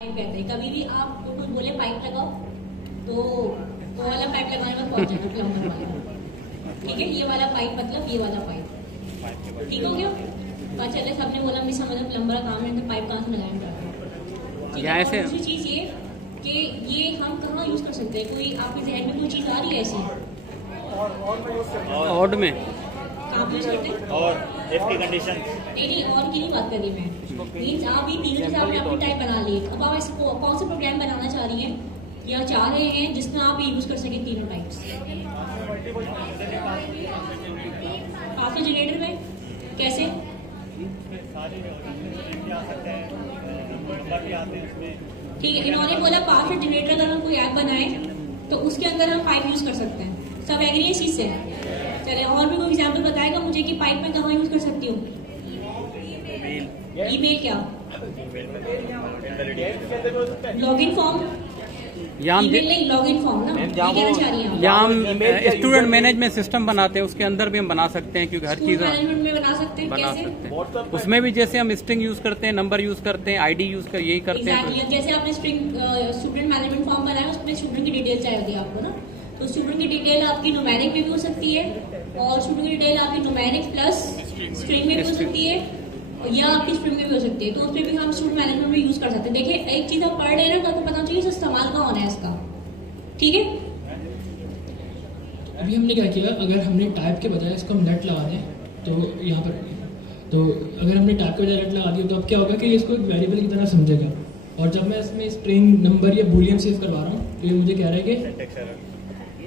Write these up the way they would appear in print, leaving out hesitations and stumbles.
Pipe कहते हैं। कभी भी आपको कुछ बोले पाइप लगाओ तो वो वाला पाइप लगाने में पहुंच जाना प्लम्बर वाला। ठीक है, ये वाला पाइप मतलब ये वाला पाइप। ठीक हो गया? तो चले सबने बोला मैं समझ प्लम्बर का काम है तो पाइप कहाँ से लगाएंगे। दूसरी चीज ये कि ये हम कहाँ यूज कर सकते हैं, कोई आपके जहन में कोई चीज आ रही है ऐसी ऑड में कहाँ यूज करते हैं? और इफ की कंडीशन नहीं और की नहीं बात कर रही मैं। मीन्स आप ही तीनों से आपने अपनी टाइप बना ली, अब आप इसको कौन सा प्रोग्राम बनाना चाह रही हैं या चाह रहे हैं जिसमें आप यूज कर सकें तीनों टाइप्स। पासवर्ड जनरेटर में कैसे? ठीक है, इन्होंने बोला पासवर्ड जनरेटर अगर हम कोई ऐप बनाए तो उसके अंदर हम पाइप यूज कर सकते हैं। सब एग्री है इस चीज से? चले और भी कोई एग्जाम्पल बताएगा मुझे कि पाइप में कहाँ यूज कर सकती हूँ? ईमेल क्या? Login form? ईमेल नहीं, लॉगिन फॉर्म ना, ये कहना चाह रही हैं। या हम स्टूडेंट मैनेजमेंट सिस्टम बनाते हैं उसके अंदर भी हम बना सकते हैं, क्योंकि हर चीज मैनेजमेंट में बना सकते हैं। कैसे? उसमें भी जैसे हम स्ट्रिंग यूज करते हैं, नंबर यूज करते हैं, आईडी यूज कर यही करते हैं। Exactly. जैसे आपने स्टूडेंट मैनेजमेंट फॉर्म बनाया उसमें स्टूडेंट की डिटेल चाहिए आपको ना, तो स्टूडेंट की डिटेल आपकी न्यूमेरिक में भी हो सकती है और स्टूडेंट की डिटेल आपकी न्यूमेरिक प्लस स्ट्रिंग में भी हो सकती है या आपकी स्ट्रिंग में भी हो सकती है, तो उसमें भी हम स्टूडेंट मैनेजमेंट में यूज कर सकते हैं। देखिए एक चीज आप पढ़ रहे हैं ना तो आपको पता चाहिए इस्तेमाल कहाँ होना है इसका। ठीक है, अभी हमने क्या किया, अगर हमने टाइप के बजाय इसको हम नेट लगा दें तो यहाँ पर, तो अगर हमने टाइप के बजाय नेट लगा दिया तो अब क्या होगा कि इसको एक वेरिएबल की तरह समझेगा, और जब मैं इसमें स्ट्रिंग नंबर या बूलियन सेव करवा रहा हूँ तो ये मुझे कह रहा है कि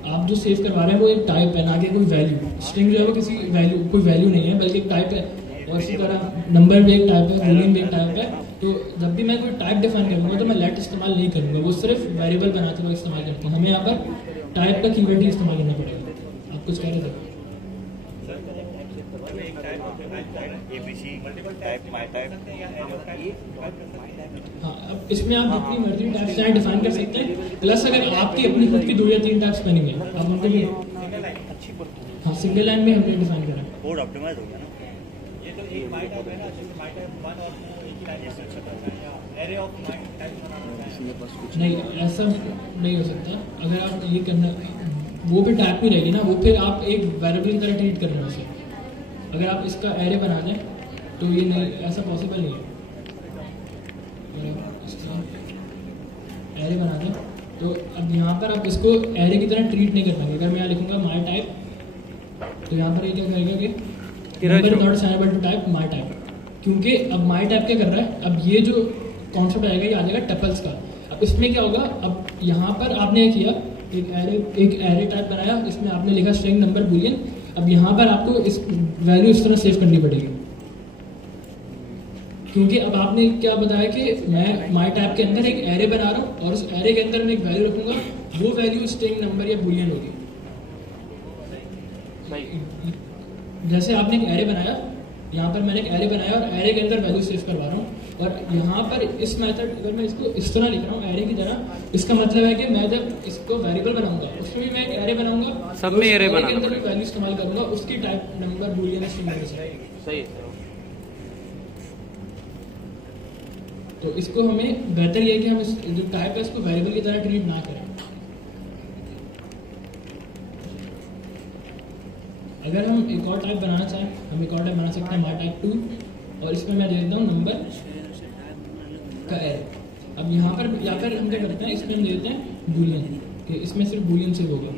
आप जो सेव करवा रहे हैं वो एक टाइप है ना कि कोई वैल्यू। स्ट्रिंग जो है वो किसी वैल्यू कोई वैल्यू नहीं है बल्कि एक टाइप है, और इसी तरह नंबर भी एक टाइप है, बूलियन भी एक टाइप है। तो जब भी मैं कोई टाइप डिफाइन करूँगा तो मैं लेट इस्तेमाल नहीं करूँगा, वो सिर्फ वेरिएबल बनाते हुए इस्तेमाल करते हैं। हमें यहाँ पर टाइप का कीवर्ड ही इस्तेमाल करना पड़ेगा। आप कुछ कह रहे थे? हाँ, अब इसमें आप जितनी मर्जी टाइप्स चाहे डिफाइन कर सकते हैं, प्लस अगर आपकी अपनी खुद की 2 या 3 टाइप्स बनेंगे आप उनको भी, हाँ सिंगल लाइन में हमने डिफाइन करा कोड ऑप्टिमाइज हो गया ना। ये तो एक माय टाइप है ना, जैसे माय टाइप 1 और 2 एक ही टाइप से अच्छा करना है, या एरे ऑफ माय टाइप बनाना है। नहीं, ऐसा नहीं हो सकता। अगर आप ये करना, वो भी टाइप में रहेगी ना, वो फिर आप एक वेरिएबल की तरह ट्रीट कर रहे हो उसे। अगर आप इसका एरे बना दें तो ये नहीं, ऐसा पॉसिबल नहीं है। अगर आप इसका एरे बना दें तो अब यहाँ पर आप इसको एरे की तरह ट्रीट नहीं कर पाएंगे। अगर मैं यहाँ लिखूंगा माई टाइप तो यहाँ पर ये क्या करेगा कि number not assignable to type my type, क्योंकि अब माई टाइप क्या कर रहा है, अब ये जो कॉन्सेप्ट आएगा ये आ जाएगा टपल्स का। अब इसमें क्या होगा, अब यहाँ पर आपने किया एक एरे टाइप बनाया, इसमें आपने लिखा स्ट्रिंग नंबर बूलियन। अब यहाँ पर आपको इस वैल्यू इस तरह सेव करनी पड़ेगी, क्योंकि अब आपने क्या बताया कि मैं माई टाइप के अंदर एक एरे बना रहा हूँ और उस एरे के अंदर मैं एक वैल्यू रखूंगा, वो वैल्यू स्ट्रिंग नंबर या बूलियन होगी। जैसे आपने एक एरे बनाया, यहाँ पर मैंने एक एरे बनाया और एरे के अंदर वैल्यू सेव करवा रहा हूँ, और यहाँ पर इस मेथड अगर मैं इसको इस तरह लिख रहा हूँ एरे की तरह, इसका मतलब है कि मैं जब इसको वेरिएबल बनाऊंगा उसमें भी मैं एक एरे बनाऊंगा, सब में एरे के अंदर वैल्यू इस्तेमाल करूंगा उसकी टाइप नंबर बूलियन स्ट्रिंग से। सही। तो इसको हमें बेहतर ये है कि हम इस जो टाइप है इसको वेरिएबल की तरह ट्रीट ना करें। अगर हम एक और टाइप बनाना चाहें, हम एक और टाइप बना सकते हैं माई टाइप 2, और इसमें मैं दे देता हूँ नंबर का एरे। अब यहाँ पर या फिर हम क्या करते हैं, इसमें हम दे देते हैं बूलियन, कि इसमें सिर्फ बूलियन सेव होगा,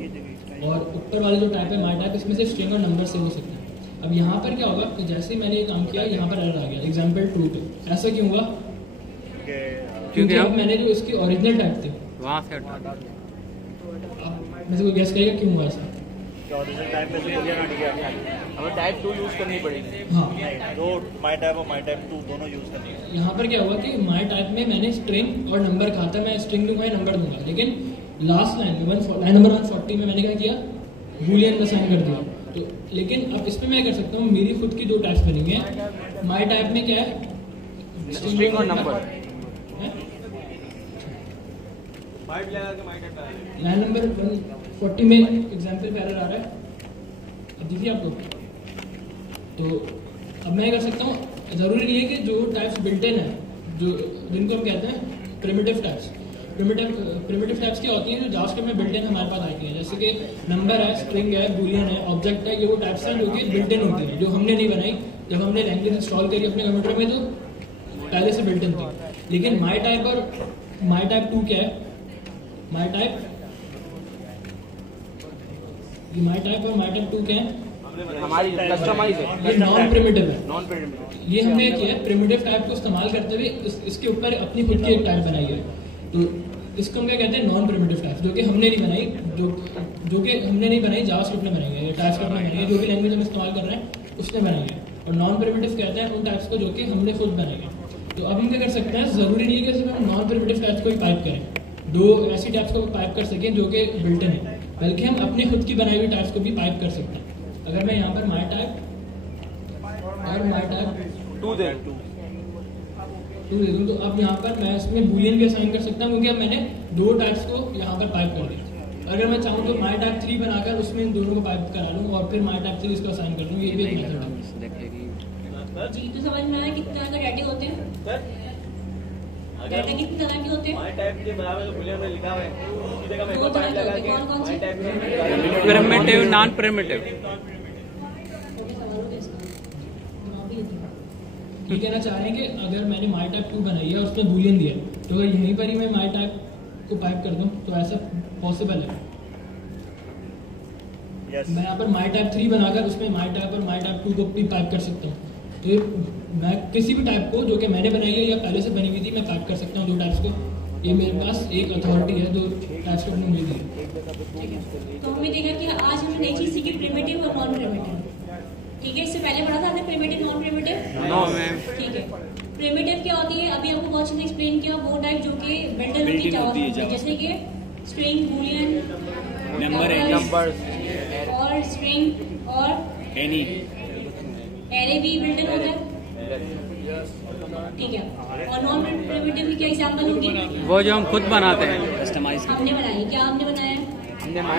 और ऊपर वाले जो टाइप है माई टाइप इसमें सिर्फ स्ट्रिंग और नंबर सेव हो सकते हैं। अब यहाँ पर क्या होगा कि जैसे ही मैंने ये काम किया यहाँ पर एरर आ गया एग्जाम्पल ट्रू पे। ऐसा क्यों हुआ? क्योंकि अब मैंने जो इसकी ओरिजिनल टाइप थी वहाँ से में से कोई गैस करेगा क्यों हुआ ऐसा? ओरिजिनल टाइप पे से बूलियन हट गया, हमें टाइप 2 यूज करनी पड़ेगी। हाँ, तो माय टाइप और माय टाइप 2 दोनों यूज करनी है। यहाँ पर क्या हुआ कि माई टाइप में मैंने स्ट्रिंग और नंबर कहा था, मैं स्ट्रिंग दूंगा या नंबर दूंगा, लेकिन लास्ट लाइन लाइन नंबर 140 में मैंने क्या किया, बूलियन असाइन कर दिया। तो लेकिन अब इसमें मैं कर सकता हूँ, मेरी खुद की 2 टाइप्स बनेंगे। माई टाइप में क्या है, स्ट्रिंग और नंबर। लाइन नंबर 140 में एग्जाम्पल पे एरर आ रहा है, अब देखिए आपको। तो अब मैं कर सकता हूँ, जरूरी नहीं है कि जो टाइप्स बिल्ट इन है, जो जिनको हम कहते हैं प्रिमिटिव टाइप्स। प्रिमिटिव टाइप्स क्या होती हैं जो जावास्क्रिप्ट में बिल्ट इन हमारे पास आती हैं, जैसे कि नंबर है, स्ट्रिंग है, बूलियन है, ऑब्जेक्ट है। ये वो टाइप्स हैं जो कि बिल्ट इन होती हैं, जो हमने नहीं बनाई। जब हमने लैंग्वेज इंस्टॉल करी अपने कंप्यूटर में तो पहले से बिल्ट इन थी। लेकिन माई टाइप और माई टाइप 2 क्या है? माई टाइप और माई टाइप 2 क्या है? हमारी कस्टमाइज है, ये नॉन प्रिमिटिव है। Non primitive. ये हमने किया है प्रिमिटिव टाइप को इस्तेमाल करते हुए इसके ऊपर अपनी खुद की एक टाइप बनाई है। तो इसको हम क्या कहते हैं? नॉन प्रिमिटिव टाइप, जो कि हमने नहीं बनाई, जो कि हमने नहीं बनाई, जावास्क्रिप्ट ने बनाई है, टाइपस्क्रिप्ट ने बनाई है, जो भी लैंग्वेज हम इस्तेमाल कर रहे हैं उसने बनाई है। और नॉन प्रिमिटिव कहते हैं उन टाइप्स को जो कि हमने खुद बनाई है। तो अब हम क्या कर सकते हैं? जरूरी नहीं है कि सिर्फ हम नॉन प्रिमिटिव टाइप्स को ही पाइप करें, दो ऐसी टाइप्स को पाइप कर सकें जो कि बिल्ट इन है, बल्कि हम अपनी खुद की बनाई हुई टाइप्स को भी पाइप कर सकते हैं। अगर मैं यहाँ पर माई टाइप और माई टाइप 2 दे दूँ तो अब यहाँ पर मैं इसमें बूलियन भी असाइन कर सकता हूँ, क्योंकि अब मैंने दो टाइप्स को यहाँ पर पाइप कर दिया। अगर मैं चाहूँ तो माई टाइप 3 बनाकर उसमें इन दोनों को पाइप करा लूँ और फिर माई टाइप 3 इसको असाइन कर दूँ। ये भी एक मेथड है। जी, तो समझ में आया कितने तरह के डाटा होते हैं? डाटा कितनी तरह के होते हैं? माई टाइप के बराबर जो बुलियन में लिखा हुआ है उसी जगह मैं दो तरह पाइप के लगा होते के हैं, कौन कौन माई से? टाइप में प्रिमिटिव, नॉन प्रिमिटिव। ये कहना चाह रहे हैं कि अगर मैंने माई टाइप 2 बनाई है और उसमें बूलियन दिया है, तो अगर यहीं पर ही मैं माई टाइप को पाइप कर दूं तो ऐसा पॉसिबल है। मैं यहाँ पर माई टाइप 3 बनाकर उसमें माई टाइप और माई टाइप 2 को भी पाइप कर सकता हूँ। तो ये मैं किसी भी टाइप को जो कि मैंने बनाई है या पहले से बनी हुई थी मैं पाइप कर सकता हूँ दो टाइप्स को। ये मेरे पास एक अथॉरिटी है जो टाइप्स को मुझे दी है। ठीक है, तो हमने देखा कि आज हमने नई चीज सीखी प्रिमिटिव और नॉन प्रिमिटिव। ठीक है, इससे पहले पढ़ा था हमने primitive non primitive. No ma'am. ठीक है, प्रिमिटिव क्या होती है? अभी आपको बहुत अच्छे से एक्सप्लेन किया। वो टाइप जो कि बिल्ट इन होती है जावास्क्रिप्ट में, जैसे कि स्ट्रिंग, बूलियन, नंबर और स्ट्रिंग और एनी एरे भी बिल्ट इन होता है। ठीक है, और नॉन प्रिमिटिव की क्या एग्जांपल होगी? वो जो हम खुद बनाते हैं, कस्टमाइज हमने बनाई, क्या हमने बनाया है?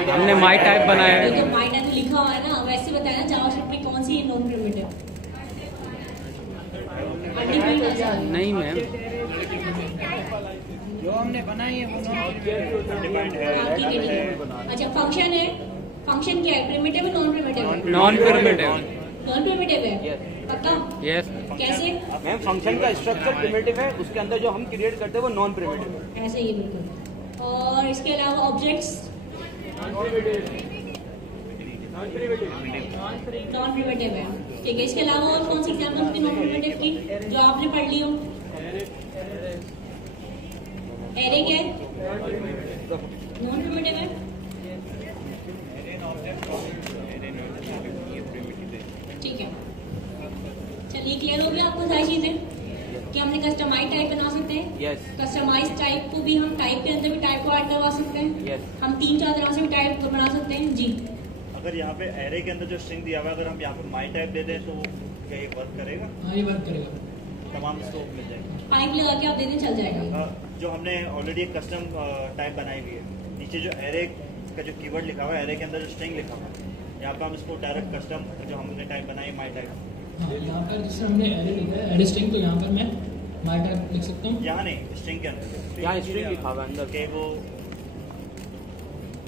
हमने माई टाइप बनाया ये है। तो माई टाइप लिखा हुआ है ना, वैसे बताया ना जावास्क्रिप्ट में कौन सी है नॉन प्रिमिटिव? नहीं मैम, जो हमने बनाई है वो हाँ, ठीक है। अच्छा, फंक्शन है, फंक्शन क्या है? प्रिमिटिव और non primitive? Non primitive. Non primitive है, पक्का? यस। कैसे? मैम फंक्शन का स्ट्रक्चर प्रिमिटिव है, उसके अंदर जो हम क्रिएट करते हैं वो नॉन प्रिमिटिव है। ऐसे ही बिल्कुल। और इसके अलावा ऑब्जेक्ट्स नॉन प्रिमिटिव है। ठीक है, इसके अलावा और कौन सी एग्जाम्पल थी नॉन प्रिमिटिव की जो आपने पढ़ ली हो? एरे क्या है? नॉन प्रिमिटिव है। ठीक है, चलिए क्लियर हो गया आपको सारी चीजें कि हमने कस्टमाइज टाइप बना सकते हैं। यस कस्टमाइज टाइप को भी हम टाइप के अंदर भी टाइप को ऐड करवा सकते हैं। यस हम 3-4 तरह से भी टाइप को बना सकते हैं। जी, अगर यहाँ पे एरे के अंदर जो स्ट्रिंग दिया हुआ है, अगर हम यहाँ पे माई टाइप दे दें तो क्या ये वर्क करेगा? हाँ, ये वर्क करेगा। तमाम स्कोप मिल जाएगा। पाइप लगा के आप दे दें, चल जाएगा। जो हमने ऑलरेडी एक कस्टम टाइप बनाई हुई है, नीचे जो एरे का जो कीवर्ड लिखा हुआ है, एरे के अंदर जो स्ट्रिंग लिखा हुआ है, यहाँ पे हम इसको डायरेक्ट कस्टम जो हमने टाइप बनाई माई टाइप, हाँ, यहाँ पर जैसे हमने एरे लिखा है एरे स्ट्रिंग, तो यहाँ पर मैं माई टाइप लिख सकता हूँ। यहाँ नहीं, स्ट्रिंग के अंदर यहाँ स्ट्रिंग लिखा हुआ है अंदर के वो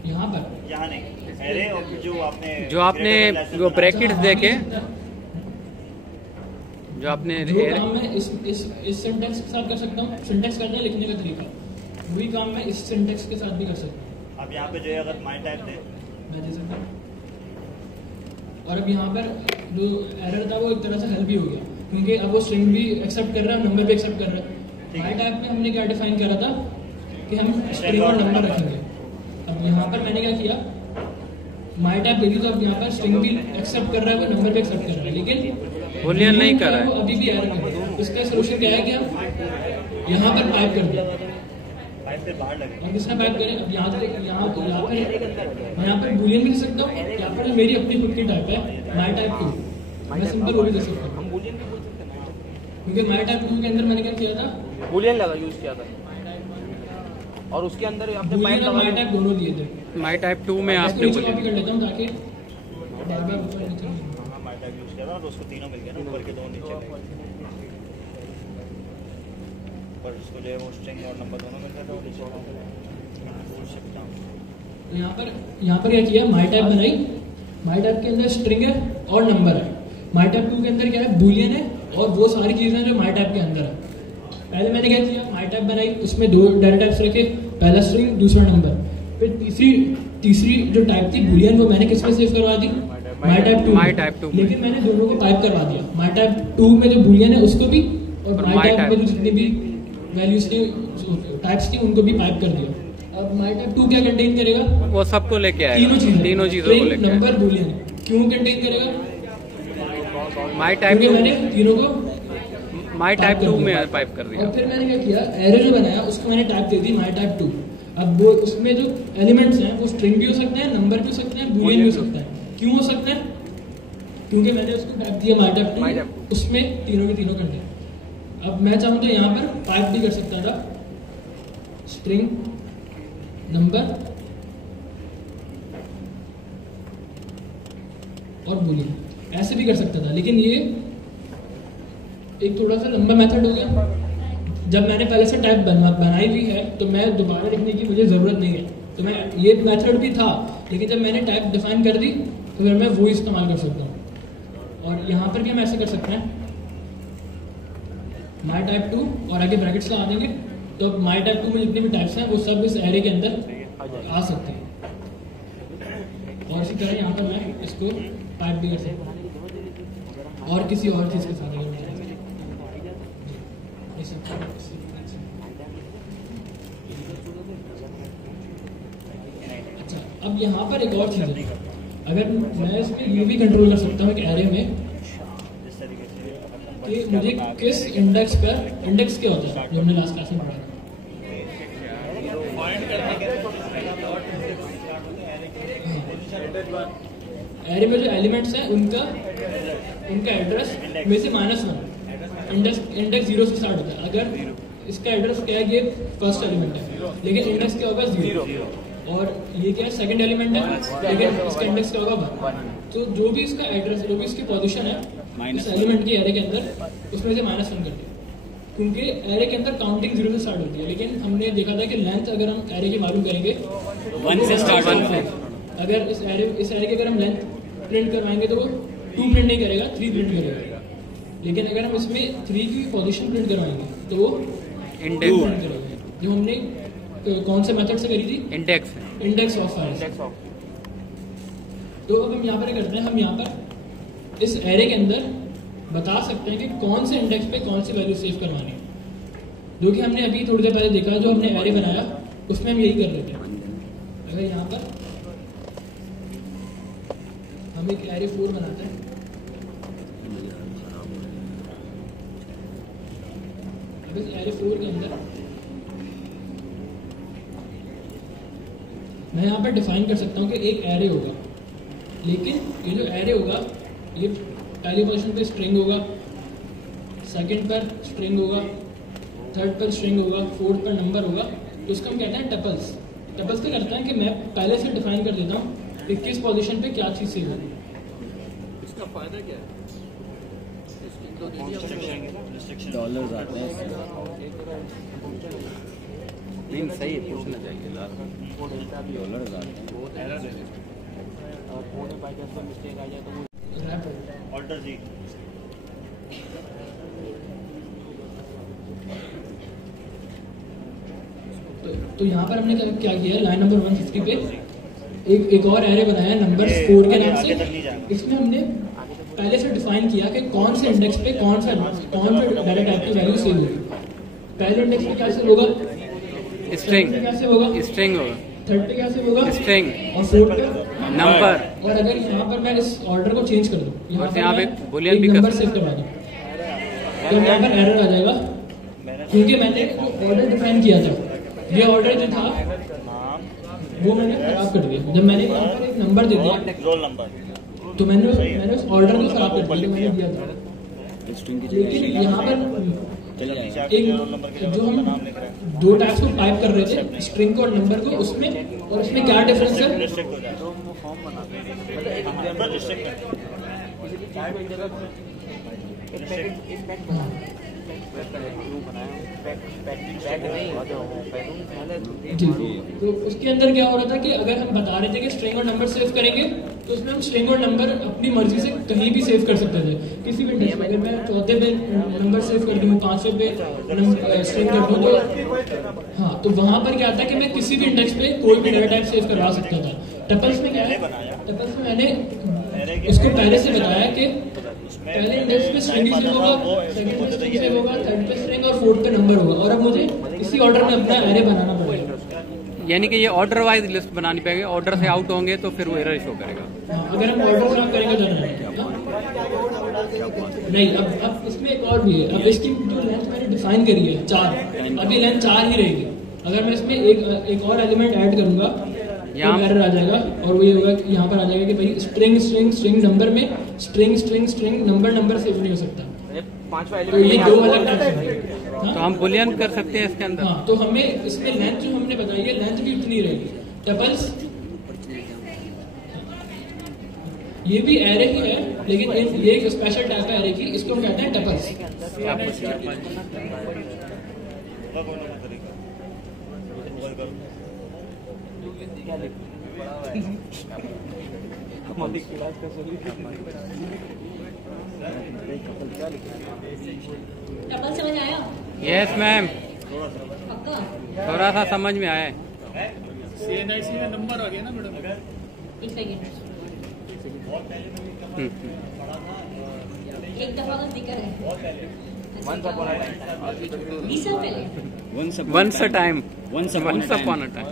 यहाँ पर यहाँ नहीं, एरे और जो आपने वो ब्रैकेट्स देखे, जो आपने जो काम मैं इस सिंटेक्स के साथ कर सकता हूँ, सिंटेक्स करना है लिखने का तरीका, वही काम मैं इस सिंटेक्स के साथ भी कर सकता हूँ। अब यहाँ पे जो है अगर माई टाइप दे, मैं दे सकता हूँ। और अब यहाँ पर जो एरर था वो एक तरह से हेल्प भी हो गया, क्योंकि अब वो स्ट्रिंग भी एक्सेप्ट कर रहा है, नंबर भी एक्सेप्ट कर रहा है। माई टाइप में हमने क्या डिफाइन करा था कि हम स्ट्रिंग और नंबर रखेंगे। अब यहाँ पर मैंने क्या किया, माई टाइप दे दी, तो अब यहाँ पर स्ट्रिंग भी एक्सेप्ट कर रहा है, वो नंबर भी एक्सेप्ट कर रहा है, लेकिन बूलियन नहीं कर रहा है। वो अभी भी एरर कर रहा है। इसका सोल्यूशन क्या है कि हम यहाँ पर पाइप कर दें, पाइप से बाहर लगे। और किसने पाइप करें। अब यहाँ पर बूलियन भी दे सकता हूँ, यहाँ पर मेरी अपनी खुद की टाइप है माई टाइप 2, मैं सिंपल वो भी दे सकता हूँ, हम बूलियन भी बोल सकते हैं। क्योंकि माई टाइप 2 के अंदर मैंने क्या किया था, बूलियन लगा यूज किया था, और उसके अंदर आपने बूलियन और माई टाइप दोनों दिए थे। माई टाइप 2 में आपने नीचे बोले कॉपी कर लेता हूँ ताकि बार-बार ऊपर नीचे नहीं हो। हाँ, माई टाइप यूज किया था तो उसको तीनों मिल गया ना, ऊपर के दो नीचे के। ऊपर इसको जो है वो स्ट्रिंग और नंबर दोनों मिलता था और नीचे यहाँ पर क्या किया, माई टाइप बनाई। माई टाइप के अंदर स्ट्रिंग है और नंबर है। माई टाइप 2 के अंदर क्या है, बूलियन है और वो सारी चीजें जो माई टाइप के अंदर है। पहले मैंने क्या किया, माई टाइप बनाई, उसमें 2 डाटा टाइप्स रखे, पहला स्ट्रिंग दूसरा नंबर। फिर तीसरी जो टाइप थी बूलियन, वो मैंने किसमें सेव करवा दी, माई टाइप 2 में। लेकिन मैंने दोनों को पाइप करवा दिया। माई टाइप 2 में जो बूलियन है उसको भी, और माई टाइप में जो जितनी भी वैल्यूज थी, टाइप्स थी, उनको भी पाइप कर दिया। अब माई टाइप 2 क्या कंटेन करेगा, वो सबको लेके आएगा, तीनों चीजों को लेके नंबर बूलियन क्यों कंटेन करेगा, माई टाइप मैंने तीनों को माई टाइप 2 में पाइप कर दिया। और फिर मैंने क्या किया, एरे जो बनाया उसको मैंने टाइप दे दी माई टाइप 2। अब वो उसमें जो एलिमेंट्स हैं वो स्ट्रिंग भी हो सकते हैं, नंबर भी हो सकते हैं, बूलियन भी हो सकता है। क्यों हो सकते हैं, क्योंकि मैंने उसको टाइप दिया माई टाइप 2, उसमें तीनों के तीनों कंटेन। अब मैं चाहूँ तो यहाँ पर पाइप भी कर सकता था, स्ट्रिंग नंबर और बूलियन, ऐसे भी कर सकता था। लेकिन ये एक थोड़ा सा लंबा मेथड हो गया। जब मैंने पहले से टाइप बनाई हुई है तो मैं दोबारा लिखने की मुझे ज़रूरत नहीं है। तो मैं ये मेथड भी था, लेकिन जब मैंने टाइप डिफाइन कर दी तो फिर मैं वो इस्तेमाल कर सकता हूँ। और यहाँ पर भी हम ऐसे कर सकते हैं, माई टाइप 2 और आगे ब्रैकेट्स लगा देंगे। तो माई टाइप 2 में जितने भी टाइप्स हैं वो सब इस एरे के अंदर आ सकते हैं। और इसी तरह यहाँ पर मैं इसको टाइप भी कर सकता हूँ और किसी और चीज़ के साथ। अच्छा, अब यहाँ पर एक और चीज़ है, अगर मैं इसमें ये भी कंट्रोल कर सकता हूँ एक एरे में कि मुझे किस इंडेक्स पर, इंडेक्स क्या होता है जो हमने लास्ट क्लास में पढ़ा था, एरे में जो एलिमेंट्स हैं उनका एड्रेस में से -1, इंडेक्स 0 से स्टार्ट होता है। अगर इसका एड्रेस क्या है, ये फर्स्ट एलिमेंट है, लेकिन इंडेक्स क्या होगा 0, और ये क्या है सेकंड एलिमेंट है, लेकिन इसका इंडेक्स क्या होगा 1। तो जो भी इसका एड्रेस, जो भी इसकी पोजीशन है इस एलिमेंट की एरे के अंदर, उसमें से -1 कर दिया, क्योंकि एरे के अंदर काउंटिंग 0 से स्टार्ट होती है। लेकिन हमने देखा था कि लेंथ अगर हम एरे की मालूम करेंगे 1 से स्टार्ट होता है। अगर इस एरे की अगर हम लेंथ प्रिंट करवाएंगे तो वो 2 प्रिंट नहीं करेगा, 3 प्रिंट करेगा। लेकिन अगर हम इसमें 3 की पोजीशन प्रिंट करवाएंगे तो वो इंडेक्स प्रिंट करेगा, जो हमने कौन से मेथड से करी थी, इंडेक्स ऑफ फाइल्स। तो अब हम यहाँ पर करते हैं, हम यहाँ पर इस एरे के अंदर बता सकते हैं कि कौन से इंडेक्स पे कौन सी वैल्यू सेव करवानी है, जो कि हमने अभी थोड़ी देर पहले देखा, जो हमने एरे बनाया उसमें हम यही कर रहे थे। अगर यहाँ पर हम एक एरे 4 बनाते हैं, अब इस एरे 4 के अंदर मैं यहाँ पर डिफाइन कर सकता हूँ कि एक एरे होगा, लेकिन ये जो एरे होगा ये पहली पोजीशन पे स्ट्रिंग होगा, सेकंड पर स्ट्रिंग होगा, थर्ड पर स्ट्रिंग होगा, फोर्थ पर नंबर होगा। तो इसको हम कहते हैं टपल्स। टपल्स क्या करता है कि मैं पहले से डिफाइन कर देता हूँ कि किस पोजीशन पे क्या चीज़ सेव होगी। इसका फायदा क्या है? डॉलर्स आते हैं नहीं, सही है, पूछना चाहिए डॉलर्स आते हैं। ऑल्टर जी तो यहाँ पर हमने क्या किया, लाइन नंबर 150 पे एक और एरे बनाया नंबर 4 के नाम से। इसमें हमने पहले से डिफाइन किया कि कौन से इंडेक्स पे कौन सा डाटा टाइप की वैल्यू सेव होगी। पहले इंडेक्स पे क्या सेव होगा, स्ट्रिंग, क्या सेव होगा, स्ट्रिंग होगा, थर्ड पे क्या सेव होगा, स्ट्रिंग, और फोर्थ पे नंबर। और अगर यहाँ पर मैं इस ऑर्डर को चेंज कर दूँ, और यहाँ पे boolean भी कर नंबर सकते सेव करवा दूँ, तो यहाँ पर एरर आ जाएगा, क्योंकि मैंने जो ऑर्डर डिफाइन किया था, ये ऑर्डर जो था वो मैंने खराब कर दिया। जब मैंने यहाँ पर एक नंबर दे दिया, रोल नंबर, तो मैंने उस ऑर्डर को खराब कर दिया जो मैंने दिया था। लेकिन यहाँ पर एक जो हम 2 टाइप्स को टाइप कर रहे थे, स्ट्रिंग को और नंबर को, उसमें और उसमें क्या डिफरेंस है, रिस्ट्रिक्ट हो जाएगा, जी, तो उसके अंदर क्या हो रहा था कि अगर हम बता रहे थे कि स्ट्रिंग और नंबर सेव करेंगे तो उसमें हम स्ट्रिंग और नंबर अपनी मर्जी से कहीं भी सेव कर सकते थे, किसी भी इंडेक्स में। अगर मैं 4 पे नंबर सेव कर दूँ, 5 पे स्ट्रिंग कर दूँ, तो हाँ, तो वहाँ पर क्या था कि मैं किसी भी इंडेक्स पे कोई भी डेटा टाइप सेव करवा सकता था। टपल्स में क्या है, टपल्स में मैंने उसको पहले से बताया कि पहले इंडेक्स पे स्ट्रिंग सेव होगा, सेकंड पे स्ट्रिंग सेव होगा, थर्ड पे स्ट्रिंग और फोर्थ पे नंबर होगा, और अब मुझे इसी ऑर्डर में अपना एरे बनाना पड़ेगा। यानी कि ये ऑर्डर वाइज लिस्ट बनानी पड़ेगी, ऑर्डर से आउट होंगे तो फिर वो एरर शो करेगा। अगर हम ऑर्डर से करेंगे तो नहीं। अब इसमें एक और भी है, अब इसकी जो लेंथ मैंने डिफाइन करी है 4, अभी लेंथ 4 ही रहेगी। अगर मैं इसमें एक और एलिमेंट ऐड करूंगा तो एरर आ जाएगा, और वो ये होगा कि यहाँ पर आ जाएगा कि भाई स्ट्रिंग स्ट्रिंग स्ट्रिंग नंबर में string string string number save नहीं हो सकता। तो ये 2 अलग टाइप्स हैं। तो हम बुलियन कर सकते हैं इसके अंदर। हाँ, तो हमें इसमें लेंथ जो हमने बताई है, लेंथ भी उतनी रहेगी। टपल्स ये भी एरे ही है, लेकिन ये एक स्पेशल टाइप है एरे की, इसको हम कहते हैं टपल्स। डबल समझ आया? यस मैम, पक्का? थोड़ा सा समझ में आया। CNIC में नंबर आ गया ना मैडम। एक सेकेंड, एक दफा का जिक्र है 20 साल पहले। Once a time, once upon a time.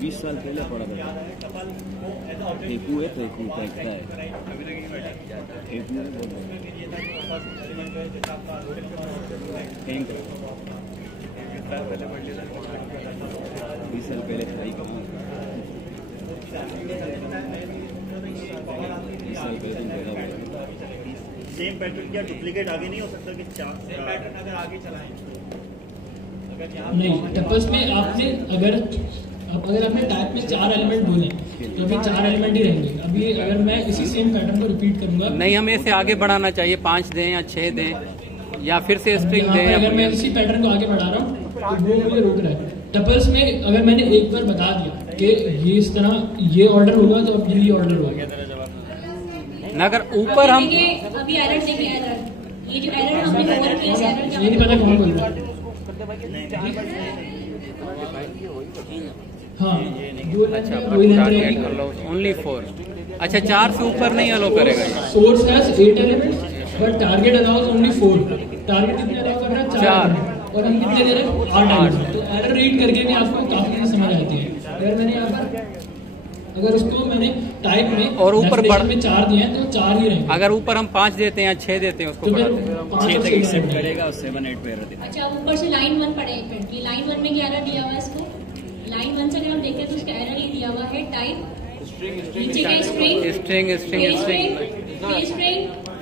20 साल पहले पढ़ा था। हेपू है तो हेपू फेंकता है। हेपू फेंक 20 साल पहले खाई कहाँ? 20 साल पहले तुम पैदा हुए। सेम पैटर्न क्या डुप्लीकेट आगे नहीं हो सकता कि सेम पैटर्न अगर आगे चलाएं नहीं, टपल्स में आपने अगर आपने टाइप में 4 एलिमेंट बोले तो अभी 4 एलिमेंट ही रहेंगे। अभी अगर मैं इसी सेम पैटर्न को रिपीट करूंगा, नहीं, हमें इसे आगे बढ़ाना चाहिए, 5 दें या 6 दें या फिर से स्ट्रिंग दें। अगर मैं इसी पैटर्न को आगे बढ़ा रहा हूँ तो वो मुझे रोक रहा है। टपल्स में अगर मैंने एक बार बता दिया कि ये इस तरह ये ऑर्डर होगा तो अब यही ऑर्डर होगा। ना अगर ऊपर हम अभी एरर देखिए, एरर ये जो एरर हमने कवर किया है, एरर ये नहीं पता कौन बोल रहा है। हाँ, ओनली 4। अच्छा, 4 से ऊपर नहीं अलो करेगा। Source has 8 elements but target allows only 4। Target कितने अलाउ कर रहा है? 4, और हम कितने दे रहे हैं? 8 एलिमेंट्स। तो एरर रीड करके भी आपको काफी चीजें समझ आती है। अगर मैंने यहाँ पर अगर उसको मैंने टाइप में और ऊपर में 4 दिए हैं तो 4 ही रहेंगे। अगर ऊपर हम 5 देते हैं या 6 देते हैं उसको बढ़ाते हैं। 6 तक एक्सेप्ट करेगा और 7 8 पे एरर देगा। अच्छा, ऊपर से लाइन 1 पढ़े एक मिनट। ये लाइन 1 में क्या एरर दिया हुआ है इसको? लाइन 1 से अगर हम देखें तो उसका एरर ये दिया हुआ है टाइप नीचे का स्ट्रिंग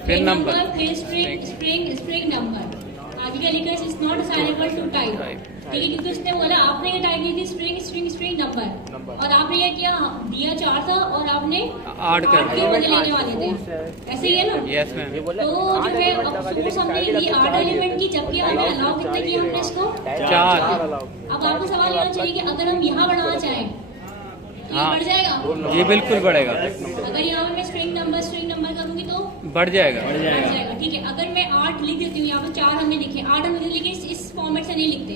फिर नंबर, फिर स्ट्रिंग नंबर। आगे का लिखा है is not assignable to type. ठीक है, क्योंकि उसने बोला आपने ये टाइप ली थी स्ट्रिंग नंबर, और आपने ये किया दिया 4 था और आपने 8 के बदले लेने वाले थे। ऐसे ही है ना? Yes ma'am. तो जो है सोर्स हमने ली 8 एलिमेंट की, जबकि हमने अलाउ कितने किया हमने इसको? 4। अब आपको सवाल लेना चाहिए कि अगर हम यहाँ बढ़ाना चाहें तो ये बढ़ जाएगा? ये बिल्कुल बढ़ेगा। अगर यहाँ पे मैं स्ट्रिंग नंबर करूंगी तो बढ़ जाएगा। ठीक है, अगर मैं 8 लिख देती हूँ, यहाँ पे 4 हमने लिखे, 8 हमने लिखे, इस फॉर्मेट से नहीं लिखते,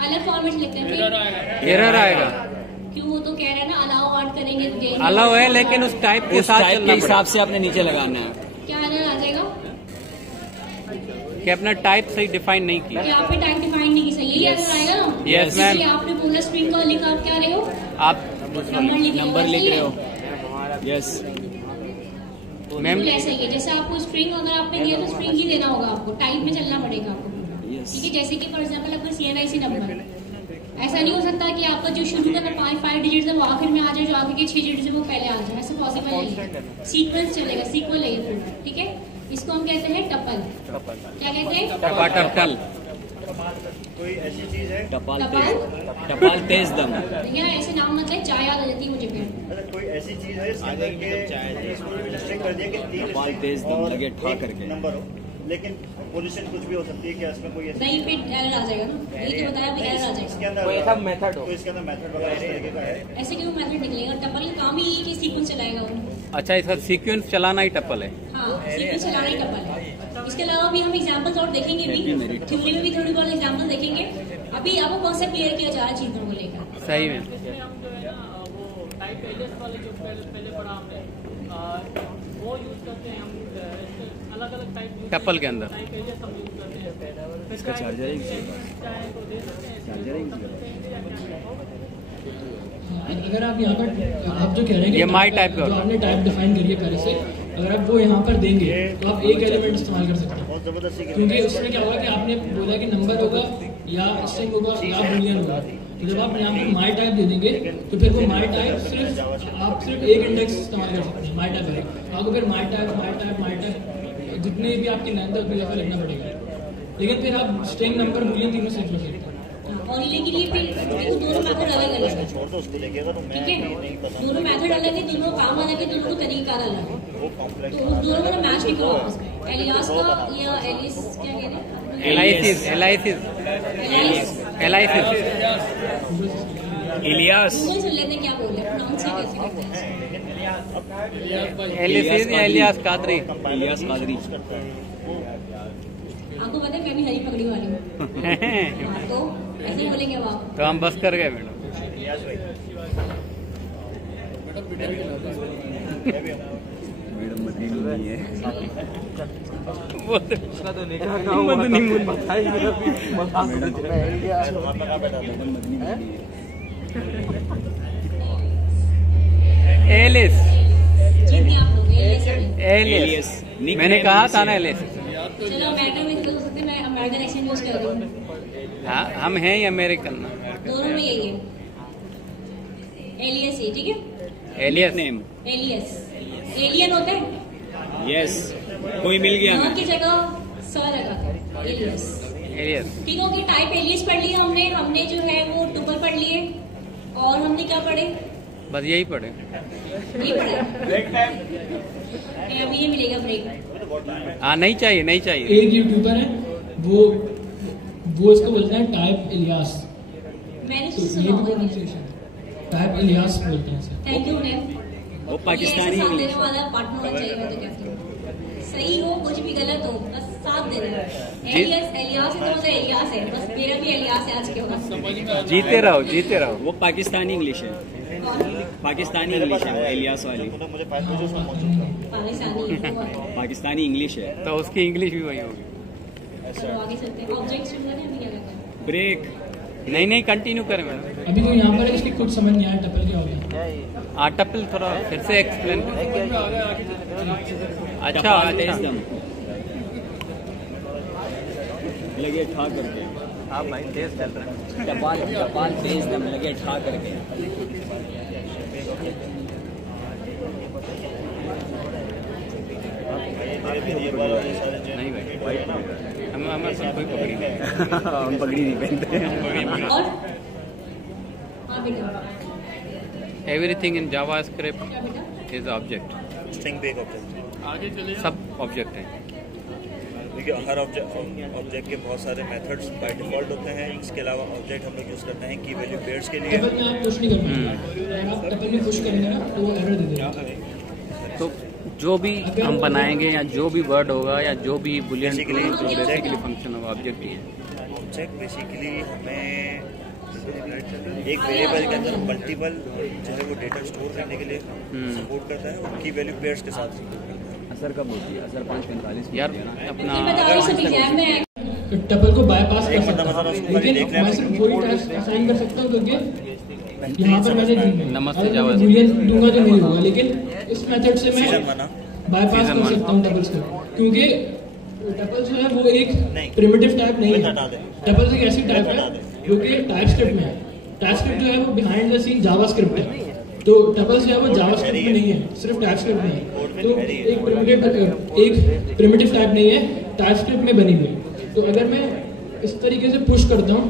अलग फॉर्मेट से लिखते हैं, एरर आएगा। क्यों? वो तो कह रहे हैं ना अलाउ 8 करेंगे, अलाउ है लेकिन उस टाइप के साथ के हिसाब से आपने नीचे लगाना है। क्या एरर आ जाएगा कि अपना टाइप सही डिफाइन नहीं किया, कि आपने टाइप डिफाइन नहीं की, सही यही एरर आएगा ना? Yes ma'am. आपने पूरा स्ट्रिंग का लिखा, आप क्या रहे हो? आप नंबर लिख रहे हो। यस मैम, ऐसा ही है, जैसे आपको स्ट्रिंग अगर आपने दिया तो स्ट्रिंग ही देना होगा, आपको टाइप में चलना पड़ेगा आपको। ठीक है, जैसे कि फॉर एग्जांपल अगर CNIC नंबर, ऐसा नहीं हो सकता कि आपका जो शुरू का 5 डिजिट है वो आखिर में आ जाए, जो आगे के 6 डिजिट है वो पहले आ जाए, ऐसा पॉसिबल नहीं है। सीक्वेंस चलेगा, सीक्वल है ये। ठीक है, इसको हम कहते हैं टपल। क्या कहते हैं? टपल। कोई ऐसी चीज है टपाल टपाल? टपाल तेज दम देखिए ऐसे नाम मतलब चाय याद आ जाती है मुझे फिर। मतलब कोई ऐसी चीज है इसके अंदर के स्ट्रिंग कर दिया कि 3 टपाल तेज दम लगे ठा करके नंबर हो, लेकिन पोजीशन कुछ भी हो सकती है कि इसमें कोई ऐसी नहीं फिर एरर आ जाएगा ना, यही तो बताया अभी एरर आ इसके जाएगा। अंदर कोई ऐसा मेथड हो। तो इसके अंदर मेथड वगैरह इस तरीके का है। ऐसे क्यों मेथड निकलेगा? टपल का काम ही ये कि सीक्वेंस चलाएगा वो। अच्छा, इसका सीक्वेंस चलाना ही टप्पल है। हाँ, सीक्वेंस चलाना ही टपल है। इसके अलावा भी हम एग्जाम्पल्स और देखेंगे भी, थ्योरी में भी थोड़ी बहुत एग्जाम्पल देखेंगे। अभी आपको कॉन्सेप्ट क्लियर किया जा रहा है चीजों को लेकर। सही में। इसमें हम जो है ना वो टाइप एलियास वाले जो पहले पढ़ा हमने वो यूज करते हैं हम अलग अलग टाइप टप्पल के अंदर टाइप एलियास हम यूज करते हैं। इसका चार्जर ही चाहे तो दे सकते हैं। चार्जर ही अगर आप यहाँ पर आप जो कह रहे हैं कि ये my type का जो आपने टाइप डिफाइन करी है पहले से, अगर आप वो यहाँ पर देंगे तो आप एक एलिमेंट इस्तेमाल कर सकते हैं। बहुत जबरदस्ती की क्योंकि उसमें क्या होगा कि आपने बोला कि नंबर होगा या स्ट्रिंग होगा या बूलियन होगा, तो जब आप यहाँ पर माई टाइप दे देंगे तो फिर वो माई टाइप सिर्फ आप सिर्फ एक इंडेक्स इस्तेमाल कर सकते हैं। माई टाइप है आपको फिर माई टाइप जितने भी आपकी लेंथ है उतनी दफा लिखना पड़ेगा, लेकिन फिर आप स्ट्रिंग नंबर बूलियन तीनों से लिख सकते हैं। और ये के लिए फिर दोनों मेथड अलग अलग है, छोड़ दो उसको देखिएगा तो मैं ठीक नहीं है? पता दोनों मेथड अलग है, दोनों काम अलग है, दोनों को तरीका अलग है, वो कॉम्प्लेक्स तो उस दोनों को मैच नहीं करो आपस में। एलियास का या एलिस क्या कह रहे हैं? एलाइसिस एलाइसिस एलाइसिस इलियास गूगल सुन लेते हैं क्या बोल रहे हैं, प्रोनाउंस कैसे करते हैं। एलिसिस या इलियास कादरी। इलियास कादरी आपको पता है मैं भी हरी पगड़ी वाली हूँ, तो ऐसे ही बोलेंगे अब आप। तो हम बस कर गए मैडम। यस भाई मैडम मदनी नहीं है वो तो उसका तो निकाह का हुआ था, पता ही नहीं अभी मजाक में चला है। वहाँ पे कहाँ बैठा था? मैडम मदनी नहीं एलिस जीत गए आप लोग, एलिस है। एलिस मैंने कहा था ना एलिस। चलो अमेरिकन में तो हो सकते हैं, मैं अमेरिकन एक्सेंट यूज कर रही हूँ, हाँ, हम हैं ही अमेरिकन। दोनों में यही है। एलियस ही ठीक है, एलियस नेम एलियस एलियन होता है, यस कोई मिल गया न हमें की जगह स लगा था, एलियस। एलियस ठीक हो गई, टाइप एलियस पढ़ लिया हमने जो है वो टुपल पढ़ लिए, और हमने क्या पढ़े? बस यही पढ़े। ये पढ़ा है, अभी ये मिलेगा ब्रेक। हाँ, नहीं चाहिए नहीं चाहिए। एक यूट्यूबर है वो इसको बोलते हैं टाइप इलियास, मैंने तो तो ये सुना भी होगा, प्रोनाउंसिएशन टाइप इलियास बोलते हैं इसे। Thank you ma'am. वो पाकिस्तानी साथ देने वाला पार्टनर होना चाहिए, मैं तो कहती हूँ। सही हो कुछ भी गलत हो बस साथ दे देना। एलियस एलियास है तो मतलब एलियास है, बस मेरा भी एलियास है आज के बाद। जीते रहो जीते रहो। वो पाकिस्तानी इंग्लिश है, पाकिस्तानी इंग्लिश है वो इलियास वाली, मुझे 5 बजे उसमें मौजूद था। पाकिस्तानी पाकिस्तानी इंग्लिश है। तो उसकी इंग्लिश भी वही होगी। चलो आगे चलते हैं। ऑब्जेक्ट शुरू करें, अभी क्या करते हैं? ब्रेक नहीं नहीं, कंटिन्यू करें मैडम। अभी तो यहाँ पर इसकी कुछ समझ नहीं आया टपल क्या होता है। टप्पल थोड़ा फिर से एक्सप्लेन। अच्छा टपाल तेज अच्छा। दम लगे ठा करके। आप भाई तेज चल रहे हैं। टपाल तेज दम लगे ठा करके। ये वाला ये सारे जो नहीं भाई, हम सब कोई पकड़ी नहीं। हम पगड़ी नहीं पहनते। और हाँ बेटा, एवरीथिंग इन जावा स्क्रिप्ट क्या बेटा? Is object. स्ट्रिंग बेक ऑब्जेक्ट। सब ऑब्जेक्ट हैं। देखिए हर ऑब्जेक्ट के बहुत सारे मेथड्स बाय डिफॉल्ट होते हैं। इसके अलावा ऑब्जेक्ट हम लोग यूज करते हैं की वैल्यू पेयर्स के लिए। टपल में आप पुश नहीं कर पाएंगे, अगर आप टपल में पुश करेंगे ना तो वो एरर दे देगा। तो जो भी हम बनाएंगे या जो भी वर्ड होगा या जो भी बुलियन जो बेसिकली फंक्शन होगा ऑब्जेक्ट ही है। ऑब्जेक्ट बेसिकली हमें एक वेरिएबल के अंदर मल्टीपल जो है वो डेटा स्टोर करने के लिए सपोर्ट करता है, उनकी वैल्यू पेयर्स के साथ। असर कब होती है? असर 5:45 यार ये अपना बता रही सब एग्जाम में है। टपल को बाईपास कर सकता मतलब हूँ, उसको लेकिन देख रहे हैं मैं सिर्फ वही टास्क असाइन कर सकता हूँ क्योंकि यहाँ पर मैंने नमस्ते जावा बूलियन दूंगा तो नहीं होगा, लेकिन इस मेथड से मैं सीजन बना बाईपास कर सकता हूँ टपल्स को, क्योंकि टपल जो है वो एक नहीं। प्रिमिटिव टाइप नहीं है। हटा दे। टपल्स एक ऐसी टाइप हटा है दे। जो कि टाइप स्क्रिप्ट में है। टाइप स्क्रिप्ट जो है वो behind the scene Java script है, तो टपल्स जो है वो जावा स्क्रिप्ट में नहीं है, सिर्फ टाइप स्क्रिप्ट में है। तो एक प्रिमिटिव टाइप नहीं है, टाइप स्क्रिप्ट में बनी हुई है। तो अगर मैं इस तरीके से पुश करता हूँ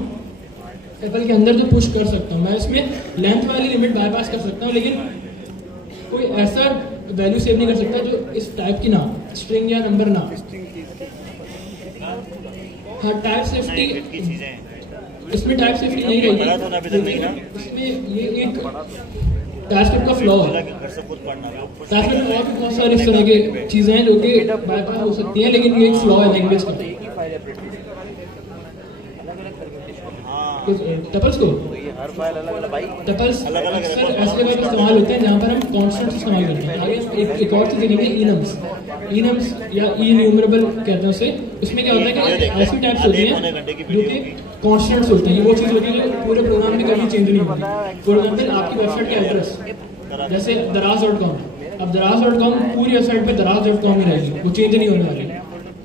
टपल के अंदर, तो पुश कर सकता हूँ मैं। इसमें लेंथ वाली लिमिट बाईपास कर सकता हूँ, लेकिन कोई ऐसा वैल्यू सेव नहीं कर सकता जो इस टाइप की ना, स्ट्रिंग या नंबर ना। हाँ, टाइप सेफ्टी की चीजें हैं इसमें टाइप सेफ्टी नहीं पढ़ा था ना अभी तक नहीं ना? रहेगी। इसमें ये एक टास्क का फ्लॉ है। घर से खुद पढ़ना है टास्क में और भी बहुत सारी इस तरह की चीजें हैं जो कि बाईपास हो सकती हैं, लेकिन ये एक फ्लॉ है लैंग्वेज का। टपल्स को हर फाइल अलग अलग भाई टपल्स अक्सर ऐसे जगह इस्तेमाल होते हैं जहाँ पर हम कॉन्स्टेंट्स इस्तेमाल करते हैं। आगे एक और चीज देखेंगे, इनम्स या इन्यूमरेबल कहते हैं उसे। उसमें क्या होता है कि ऐसी टाइप्स होती हैं जो कि कॉन्स्टेंट्स होते हैं। ये वो चीज होती है जो पूरे प्रोग्राम में कभी चेंज नहीं होती। फॉर एग्जाम्पल आपकी वेबसाइट का एड्रेस जैसे दराज.com, अब दराज.com पूरी वेबसाइट पे दराज.com ही रहेगी, वो चेंज नहीं होने वाली।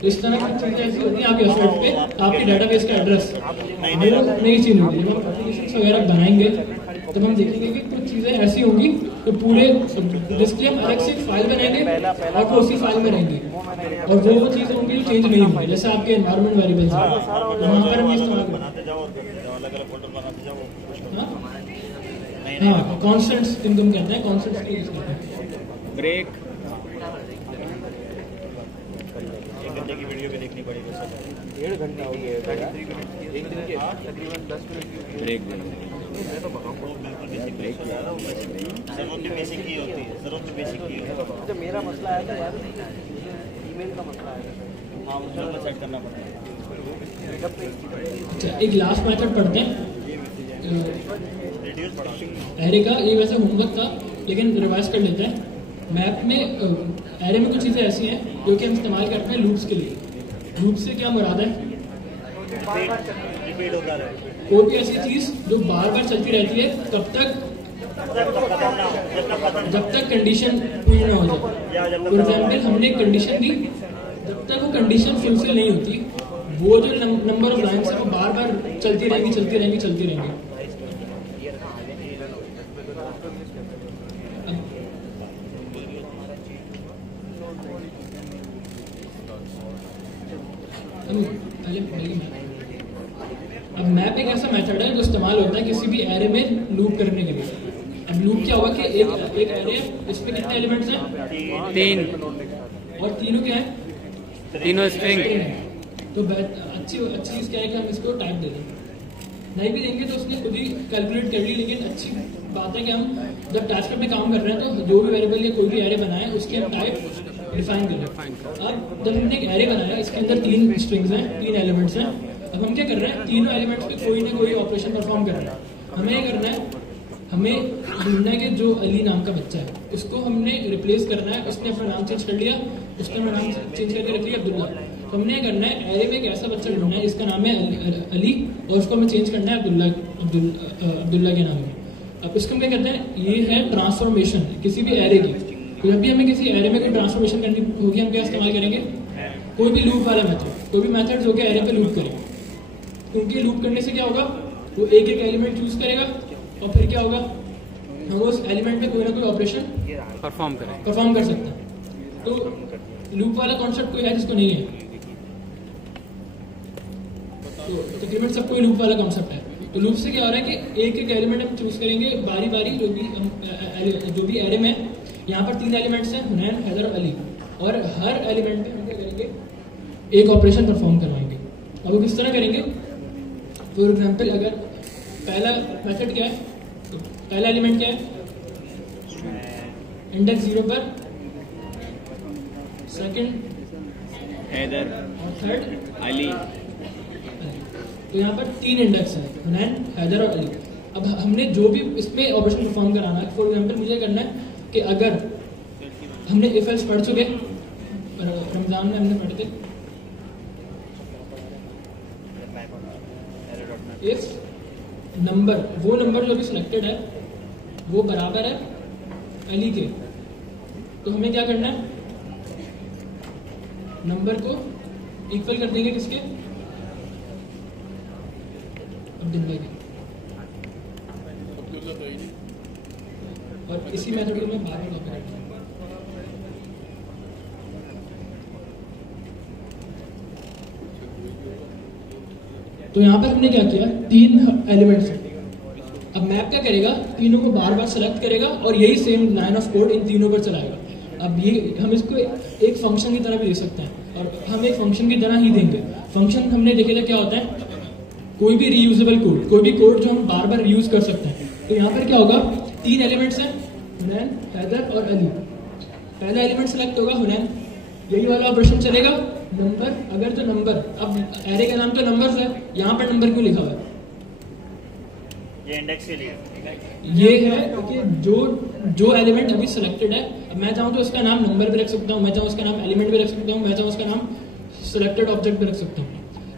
तो इस तरह की चीजें ऐसी होती हैं आपकी वेबसाइट पे, आपके डेटाबेस का एड्रेस नहीं चेंज होगी। जब हम एप्लीकेशन वगैरह बनाएंगे तब हम देखेंगे कि कुछ चीजें ऐसी होंगी तो पूरे जिसकी हम अलग से फाइल बनाएंगे और वो उसी फाइल में रहेंगी, और वो चीजें होंगी जो चेंज नहीं होंगी। जैसे आपके एनवायरमेंट वेरिएबल्स वहाँ पर हम इस्तेमाल बनाते जाओ और अलग अलग फोल्डर बनाते जाओ। हाँ, कॉन्स्टेंट्स जिनको हम कहते हैं, कॉन्स्टेंट्स को यूज करते हैं। ब्रेक की वीडियो भी देखनी पड़ेगी सब। 1.5 घंटा हो गया एक दिन के तकरीबन 10 मिनट ब्रेक जरूरत बेसिक की होती है, जरूरत बेसिक की होती है। जो मेरा मसला आया था यार, ईमेल का मसला आया था। हाँ, उसको सेट करना पड़ता है। एक लास्ट मेथड पढ़ते हैं रिड्यूस पढ़ा एरे का। ये वैसे होमवर्क था लेकिन रिवाइज कर लेते हैं। मैप में एरे में कुछ चीज़ें ऐसी हैं जो कि हम इस्तेमाल करते हैं लूप्स के लिए। लूप से क्या मुराद है? रिपीट होता रहे, कोई भी ऐसी चीज़ जो बार बार चलती रहती है तब तक जब तक कंडीशन पूरी ना हो जाए। फॉर एग्जाम्पल हमने एक कंडीशन दी, जब तक वो कंडीशन फुलफिल नहीं होती, वो जो नंबर ऑफ लाइन्स है वो बार बार चलती रहेंगी। अब मैप एक ऐसा मेथड है जो इस्तेमाल होता है किसी भी एरे में लूप करने के लिए। अब लूप क्या होगा कि एक एरे, इसमें कितने एलिमेंट्स हैं? 3, और तीनों क्या है? तीनों स्ट्रिंग। तो अच्छी चीज़ क्या है कि हम इसको टाइप दे दें। नहीं भी देंगे तो उसने खुद ही कैलकुलेट कर ली, लेकिन अच्छी बात है कि हम जब टास्क में काम कर रहे हैं तो जो भी वेरिएबल या कोई भी एरे बनाए उसकी हम टाइप डिफाइन कर रहे हैं। अब जब हमने एक एरे बनाया, इसके अंदर 3 स्ट्रिंग्स हैं, 3 एलिमेंट्स हैं। अब हम क्या कर रहे हैं, तीनों एलिमेंट्स पे कोई ना कोई ऑपरेशन परफॉर्म कर रहे हैं। हमें ये करना है, हमें ढूंढना है कि जो अली नाम का बच्चा है उसको हमने रिप्लेस करना है। उसने अपना नाम चेंज कर लिया, उसने अपना नाम चेंज करके रख लिया अब्दुल्ला। तो हमने ये करना है, एरे में एक ऐसा बच्चा ढूंढना है जिसका नाम है अली, और उसको हमें चेंज करना है अब्दुल्ला के नाम में। अब इसको हम क्या कहते हैं, ये है ट्रांसफॉर्मेशन किसी भी एरे की। तो जब भी हमें किसी एरे में कोई ट्रांसफॉर्मेशन करनी होगी, हम क्या इस्तेमाल करेंगे? कोई भी लूप वाला मेथड, कोई भी मेथड जो कि एरे पे लूप करे। क्योंकि लूप करने से क्या होगा, वो एक एलिमेंट चूज करेगा और फिर क्या होगा, हम उस एलिमेंट पे कोई ना कोई ऑपरेशन परफॉर्म कर सकते हैं। तो लूप वाला कॉन्सेप्ट कोई है जिसको नहीं है? तो तकरीबन सबको लूप वाला कॉन्सेप्ट है। तो लूप से क्या हो रहा है कि एक एलिमेंट हम चूज करेंगे बारी बारी, जो भी एरे में यहाँ पर 3 एलिमेंट्स हैं, हुनैन, हैदर और अली, और हर एलिमेंट पे हम क्या करेंगे, एक ऑपरेशन परफॉर्म करवाएंगे। अब वो किस तरह करेंगे? फॉर एग्जाम्पल अगर पहला मेथड क्या है, तो पहला एलिमेंट क्या है, इंडेक्स 0 पर, सेकंड हैदर और थर्ड अली। तो यहाँ पर 3 इंडेक्स हैं, हुनैन, हैदर और अली। अब हमने जो भी इसमें ऑपरेशन परफॉर्म कराना है, फॉर एग्जाम्पल मुझे करना है कि अगर हमने इफ एल्स पढ़ चुके, रमजान में हमने पढ़ते, इफ नंबर, वो नंबर जो भी सिलेक्टेड है वो बराबर है अली के, तो हमें क्या करना है, नंबर को इक्वल कर देंगे किसके, अब्दुल्ला के। और इसी मेथड को मैं बार-बार कॉपी करता हूँ। तो यहाँ पर हमने क्या किया, 3 एलिमेंट्स हैं। अब मैप क्या करेगा, तीनों को बार बार सेलेक्ट करेगा और यही सेम लाइन ऑफ कोड इन तीनों पर चलाएगा। अब ये हम इसको एक फंक्शन की तरह भी दे सकते हैं और हम एक फंक्शन की तरह ही देंगे। फंक्शन हमने देखे था क्या होता है, कोई भी रीयूजेबल कोड, कोई भी कोड जो हम बार बार यूज कर सकते हैं। तो यहाँ पर क्या होगा, 3 एलिमेंट्स हैं, हुनैन, हैदर और अली। पहला एलिमेंट सेलेक्ट होगा हुनैन, यही वाला ऑपरेशन चलेगा। नंबर, अगर तो नंबर, अब एरे का नाम तो नंबर्स है, यहाँ पर नंबर क्यों लिखा हुआ है, ये इंडेक्स के लिए ये है कि जो एलिमेंट अभी सिलेक्टेड है, अब मैं चाहूँ तो उसका नाम नंबर भी रख सकता हूँ, मैं चाहूँ उसका नाम एलिमेंट भी रख सकता हूँ, मैं चाहूँ उसका नाम सिलेक्टेड ऑब्जेक्ट भी रख सकता हूँ।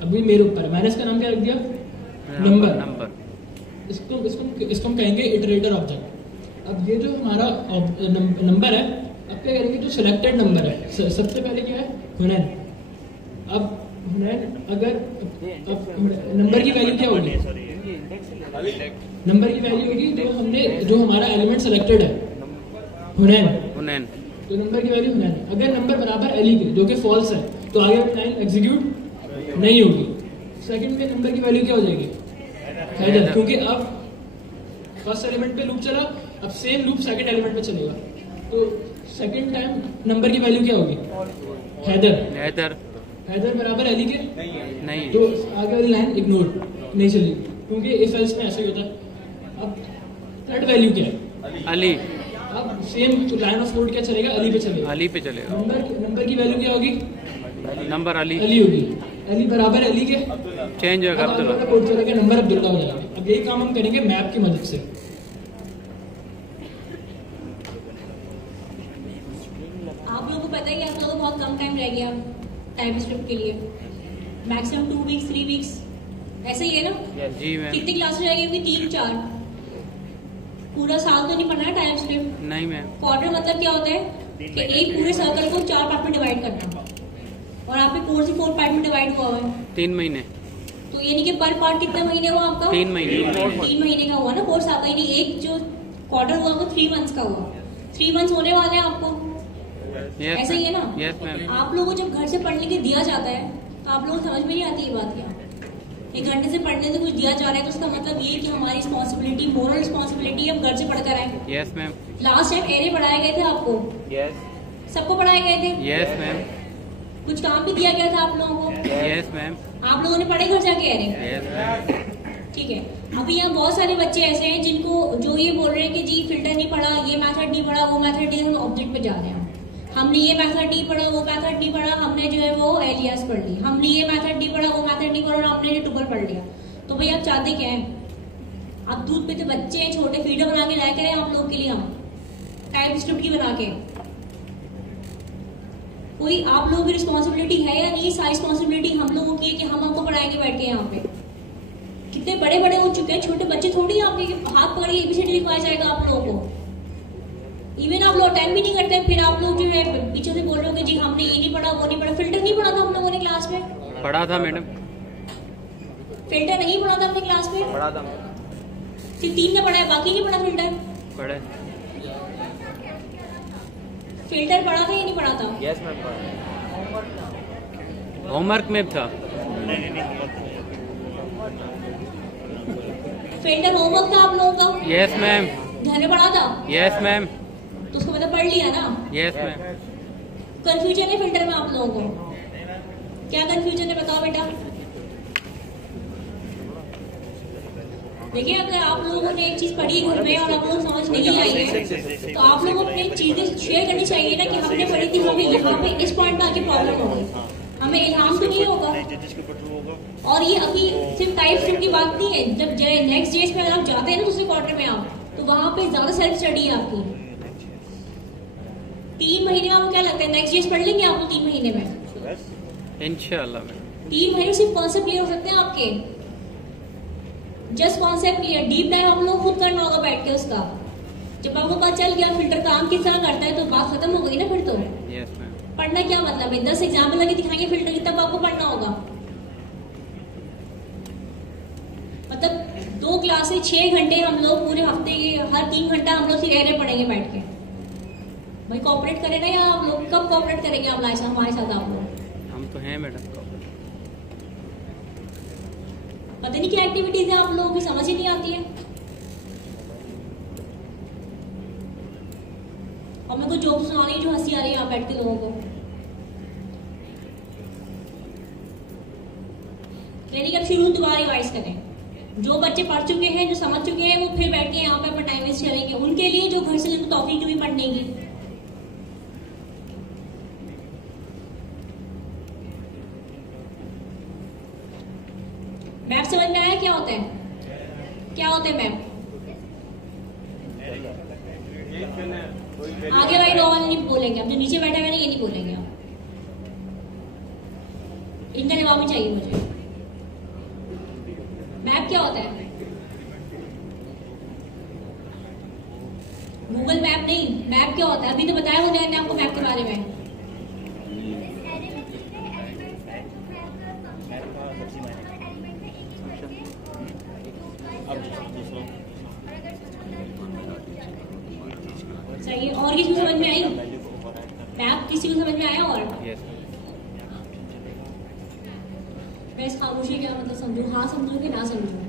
अभी मेरे ऊपर मैंने इसका नाम क्या रख दिया, नंबर। इसको हम कहेंगे इटरेटर ऑब्जेक्ट। अब ये जो हमारा नंबर है, अब क्या करेंगे, जो सिलेक्टेड नंबर है, सबसे पहले क्या है, हुनैन। अब हुनैन, अगर अब नंबर की वैल्यू क्या होगी, नंबर की वैल्यू होगी जो हमारा एलिमेंट सिलेक्टेड है, हुनैन, तो नंबर की वैल्यू हुनैन। अगर नंबर बराबर अली के, जो कि फॉल्स है, तो आगे लाइन एग्जीक्यूट नहीं होगी। सेकंड में नंबर की वैल्यू क्या हो जाएगी, हैदर, क्योंकि अब फर्स्ट एलिमेंट पे लूप चला, अब सेम लूप सेकंड एलिमेंट पे चलेगा, तो सेकंड टाइम नंबर की वैल्यू क्या होगी, हैदर बराबर अली के नहीं, तो आगे वाली लाइन इग्नोर नहीं चलेगी, क्योंकि इफ एल्स में ऐसा ही होता है। अब थर्ड वैल्यू क्या है, अली। अब सेम लाइन ऑफ कोड क्या चलेगा, अली पे चलेगा। नंबर की वैल्यू क्या होगी, नंबर अली होगी, अली बराबर अली के चेंज होगा, कोड चलेगा नंबर अब्दुल्ला हो जाएगा। अब यही काम हम करेंगे मैप की मदद से। आप लोगों को पता ही है, आप लोगों को बहुत कम टाइम रह गया टाइप स्क्रिप्ट के लिए, मैक्सिमम 2 वीक्स 3 वीक्स ऐसे ही है ना जी मैम। कितनी क्लास हो जाएगी, 3-4, पूरा साल तो नहीं पढ़ना है टाइप स्क्रिप्ट, नहीं मैम। क्वार्टर मतलब क्या होता है कि एक पूरे सर्कल को 4 पार्ट में डिवाइड करना, और आपके कोर्स ही 4 पार्ट में डिवाइड हुआ है 3 महीने, तो यानी कि पर पार्ट कितने महीने हुआ आपका, 3 महीने का हुआ ना कोर्स आपका, यानी एक जो क्वार्टर हुआ वो 3 मंथ्स का हुआ, 3 मंथ्स होने वाले हैं आपको, ऐसा ही है ना। yes, आप लोगों को जब घर से पढ़ने के दिया जाता है तो आप लोगों को समझ में नहीं आती ये बात, क्या 1 घंटे से पढ़ने से कुछ दिया जा रहा है तो उसका मतलब ये कि हमारी रिस्पॉन्सिबिलिटी, मोरल रिस्पॉन्सिबिलिटी हम घर से पढ़कर आए। Yes ma'am. Last time array पढ़ाए गए थे आपको, यस सबको पढ़ाए गए थे, यस मैम। कुछ काम भी दिया गया था आप लोगों को, यस मैम। आप लोगों ने पढ़े घर जाके एरे, यस मैम। ठीक है, अभी यहाँ बहुत सारे बच्चे ऐसे हैं जिनको जो ये बोल रहे हैं कि जी फिल्टर नहीं पढ़ा, ये मेथड नहीं पढ़ा, वो मेथड नहीं, हम ऑब्जेक्ट पे जा रहे हैं, हमने ये मेथड नहीं पढ़ा, वो मेथड नहीं पढ़ा, हमने जो है वो एलियास पढ़ ली, हमने ये मेथड नहीं पढ़ा, वो मेथड नहीं पढ़ा, और हमने ट्यूपल पढ़ लिया। तो भाई आप चाहते क्या हैं, आप दूध पे तो बच्चे हैं, छोटे फीडर बना के लाया करें आप लोग के लिए, हम टाइप स्क्रिप्ट की बना के। कोई आप लोगों की रिस्पॉन्सिबिलिटी है या नहीं, सारी रिस्पॉन्सिबिलिटी हम लोगों की है कि हम आपको पढ़ाएंगे बैठ के यहाँ पे। कितने बड़े बड़े हो चुके हैं, छोटे बच्चे थोड़ी आपके हाथ पकड़ के एबीसीडी लिखवाया जाएगा आप लोगों को। इवन आप लोग अटेंड भी नहीं करते, फिर आप लोग जो है पीछे से बोल रहे हो कि जी हमने ये नहीं पढ़ा, वो नहीं पढ़ा। फिल्टर नहीं पढ़ा था हम लोगों ने क्लास में, पढ़ा था मैडम। फिल्टर नहीं पढ़ा था हमने क्लास में, पढ़ा था। सिर्फ 3 ने पढ़ा है, बाकी नहीं पढ़ा फिल्टर, पढ़े। फिल्टर पढ़ा था या नहीं पढ़ा था? यस मैम पढ़ा, होमवर्क में था। फिल्टर होमवर्क था आप लोगों का? Yes ma'am. घर में पढ़ा था? Yes ma'am. तो उसको मतलब पढ़ लिया ना? Yes ma'am. कंफ्यूजन है फिल्टर में आप लोगों को? क्या कंफ्यूजन है बताओ बेटा। देखिए अगर आप लोगों ने एक चीज पढ़ी घर में और आप लोग समझ नहीं आई है तो आप लोग अपनी चीजें शेयर करनी चाहिए ना कि हमने पढ़ी थी, हमें यहाँ पे इस पॉइंट में आके प्रॉब्लम हो गई, हमें इल्हाम तो नहीं होगा। और ये अभी सिर्फ टाइप स्क्रिप्ट की बात नहीं है, जब नेक्स्ट जेस में अगर आप जाते हैं ना दूसरे क्वार्टर में आप, तो वहां पे ज्यादा सेल्फ स्टडी है आपकी। 3 महीने में आपको क्या लगता है नेक्स्ट जेस पढ़ लेंगे आप लोग 3 महीने में? इंशाल्लाह 3 महीने सिर्फ कॉन्सेप्ट क्लियर हो सकते हैं आपके, just concept clear. Deep dive हम लोग खुद करना होगा बैठ के उसका। जब आपको पता चल गया फिल्टर काम किस तरह करता है तो बात खत्म हो गई ना फिर तो। पढ़ना क्या मतलब है, 10 एग्जाम्पल लगे दिखाएंगे फिल्टर की, तब आपको पढ़ना होगा। मतलब 2 क्लासें 6 घंटे हम लोग पूरे हफ्ते के हर 3 घंटा हम लोग सिर्फ एरे पढ़ेंगे बैठ के। भाई कोऑपरेट करें ना, या आप लोग कब कोऑपरेट करेंगे हमारे साथ आप लोग? हम तो हैं मैडम। पता नहीं क्या एक्टिविटीज है आप लोगों की, समझ ही नहीं आती है। और मेरे को जोक सुना रही है जो हंसी आ रही है यहाँ बैठ के लोगों को। यानी कि अब शुरू दोबारा रिवाइज करें। जो बच्चे पढ़ चुके हैं, जो समझ चुके हैं, वो फिर बैठ के यहाँ पे अपना टाइम वेस्ट करेंगे। उनके लिए जो घर से जिनको तौफीक भी पढ़ने की, मैप समझ में आया क्या होता है? क्या होता है मैप? आगे वाली रो वाले नहीं बोलेंगे, अब जो नीचे बैठा है ये नहीं बोलेंगे। आप इनका जवाब ही चाहिए मुझे। मैप क्या होता है? गूगल मैप नहीं, मैप क्या होता है? अभी तो बताया मुझे ने आपको मैप के बारे में। सही है। और किसी को समझ में आई मैप? किसी को समझ में आया? और मैं इस खामोशी क्या मतलब समझूं? हाँ समझूं कि ना समझूं?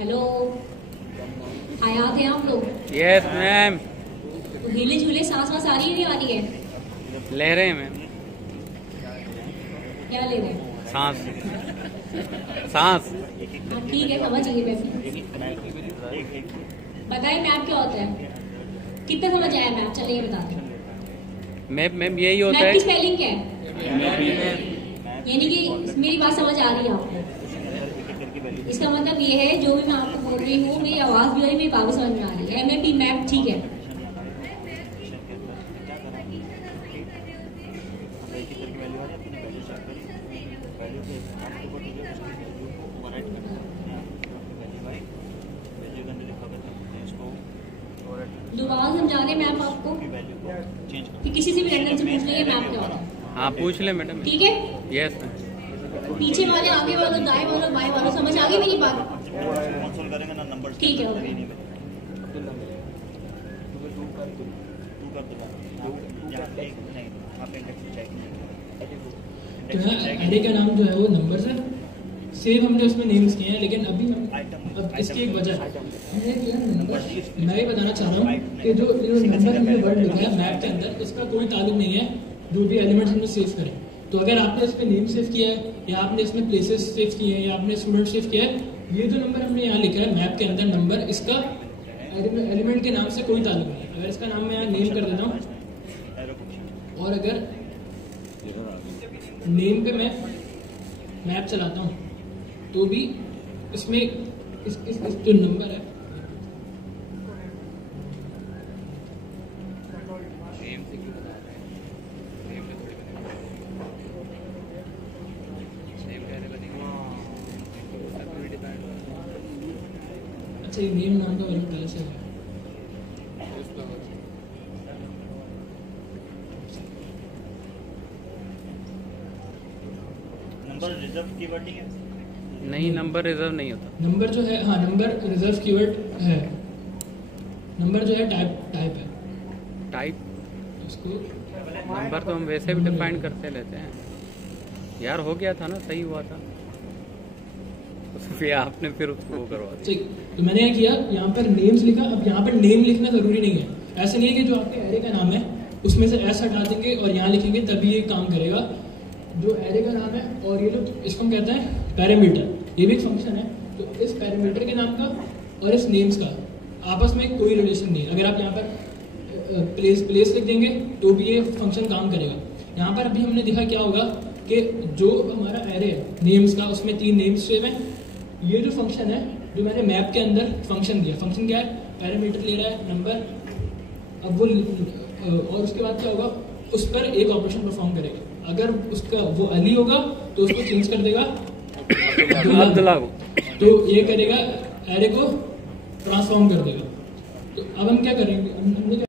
हेलो, हयात है आप लोग? Yes ma'am. तो हिले झूले सांस वास आ रही है नहीं आ रही है? ले रहे हैं मैम। क्या ले रहे हैं? सांस सांस। हाँ ठीक है, समझ गई मैं। बताइए मैप क्या होता है? कितना समझ आया मैप? चलिए ये बता दें। मैप मैम यही होता मैप है। की स्पेलिंग क्या है? यानी कि मेरी बात समझ आ रही है आपको? इसका मतलब ये है जो भी मैं आपको बोल रही हूँ, मेरी आवाज भी हो रही है, मेरी बात भी समझ में आ रही है। MAP मैप ठीक है। दोबारा समझा रहे मैप आपको कि किसी से भी रैंडम से पूछ लेंगे मैप क्या होता है। हाँ पूछ ले मैडम। ठीक है, यस। पीछे वाले, आगे वालों, दाएं वालों, बाएं वालों, समझ आ गई मेरी बात? ठीक है, ओके। तो एरे का नाम जो है वो नंबर्स है। सेम हमने उसमें नेम्स किए हैं, लेकिन अभी हम अब इसकी एक वजह है। हमने किया नंबर। मैं ये बताना चाह रहा हूँ कि जो नंबर हमने वर्ड लिखा है मैप के अंदर, इसका कोई ताल्लुक नहीं है जो भी एलिमेंट्स हमने सेव करें। तो अगर आपने इसमें नेम सेव किया है, या आपने इसमें प्लेसेस सेव किए हैं, या आपने स्टूडेंट सेव किया है, ये जो नंबर हमने यहाँ लिखा है मैप के अंदर नंबर, इसका एलिमेंट के नाम से कोई ताल्लुक नहीं है। अगर इसका नाम मैं यहाँ नेम कर देता हूँ और अगर नेम पे मैं मैप चलाता हूँ तो भी इसमें इस जो नंबर है अच्छा, ये नेम नाम का वैल्यू पहले से है। नंबर रिजर्व कीवर्ड नहीं है? नहीं, नंबर रिजर्व नहीं होता। नंबर जो है, हाँ नंबर रिजर्व कीवर्ड है। नंबर जो है टाइप है। टाइप उसको नंबर तो हम वैसे भी डिफाइन करते लेते हैं यार। हो गया था ना, सही हुआ था, फिर आपने फिर उसको करवा दिया। ठीक, तो मैंने क्या किया, यहाँ पर नेम्स लिखा। अब यहाँ पर नेम लिखना जरूरी नहीं है। ऐसा नहीं है कि जो आपके एरे का नाम है उसमें से एस हटा देंगे और यहाँ लिखेंगे तभी ये काम करेगा। जो एरे का नाम है और ये लोग इसको हम कहते हैं पैरामीटर, ये भी एक फंक्शन है। तो इस पैरामीटर के नाम का और इस नेम्स का आपस में कोई रिलेशन नहीं है। अगर आप यहाँ पर प्लेस लिख देंगे तो भी ये फंक्शन काम करेगा। यहाँ पर अभी हमने देखा क्या होगा कि जो हमारा एरे है नेम्स का, उसमें 3 नेम्स सेव हैं। ये जो फंक्शन है, जो मैंने मैप के अंदर फंक्शन दिया, फंक्शन क्या है? पैरामीटर ले रहा है, नंबर। अब वो और उसके बाद क्या होगा, उस पर एक ऑपरेशन परफॉर्म करेगा। अगर उसका वो अली होगा तो उसको चेंज कर देगा अब्दुल्ला को, तो ये करेगा एरे को ट्रांसफॉर्म कर देगा। तो अब हम क्या करेंगे, हमने